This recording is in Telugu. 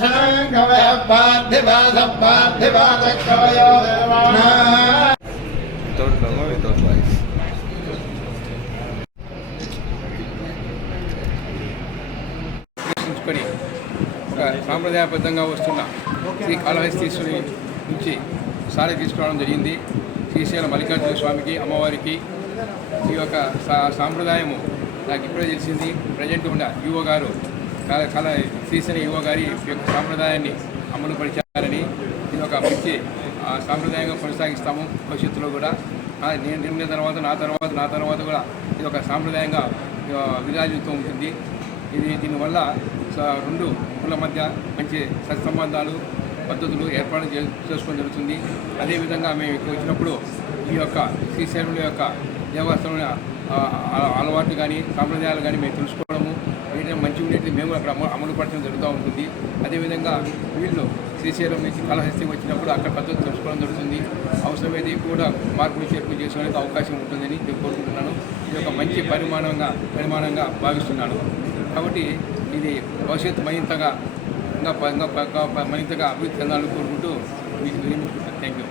ఒక సాంప్రదాయబద్ధంగా వస్తున్న శ్రీ కాళహస్తీశ్వరి నుంచి సారి తీసుకురావడం జరిగింది. శ్రీశైలం మల్లికార్జున స్వామికి అమ్మవారికి ఈ యొక్క సాంప్రదాయము నాకు ఇప్పుడే తెలిసింది. ప్రజెంట్ ఉన్న యువ గారు శ్రీశైలం యువ గారి యొక్క సాంప్రదాయాన్ని అమలు పరిచారని ఇది ఒక మంచి సాంప్రదాయంగా కొనసాగిస్తాము. భవిష్యత్తులో కూడా నేను తర్వాత నా తర్వాత కూడా ఇది ఒక సాంప్రదాయంగా విరాజిస్తూ ఉంటుంది. దీనివల్ల రెండు కుల మధ్య మంచి సత్సంబంధాలు పద్ధతులు ఏర్పాటు చేసుకోవడం జరుగుతుంది. అదేవిధంగా మేము ఇక్కడ వచ్చినప్పుడు ఈ యొక్క శ్రీశైలంలో యొక్క దేవస్థానం అలవాట్లు కానీ సాంప్రదాయాలు కానీ మేము తెలుసుకోవడము వీటిని మంచి ఉండేది మేము అక్కడ అమలు పరచడం జరుగుతూ ఉంటుంది. అదేవిధంగా వీళ్ళు శ్రీశైలం నుంచి కాళహస్తికి వచ్చినప్పుడు అక్కడ పద్ధతులు తెలుసుకోవడం జరుగుతుంది. అవసరమైతే కూడా మార్పులు చేర్పులు చేసుకోవడానికి అవకాశం ఉంటుందని నేను కోరుకుంటున్నాను. ఇది ఒక మంచి పరిమాణంగా భావిస్తున్నాను. కాబట్టి ఇది భవిష్యత్తు మరింతగా అభివృద్ధి చెందాలని కోరుకుంటూ మీకు వినియోగించుకుంటాను. Thank you.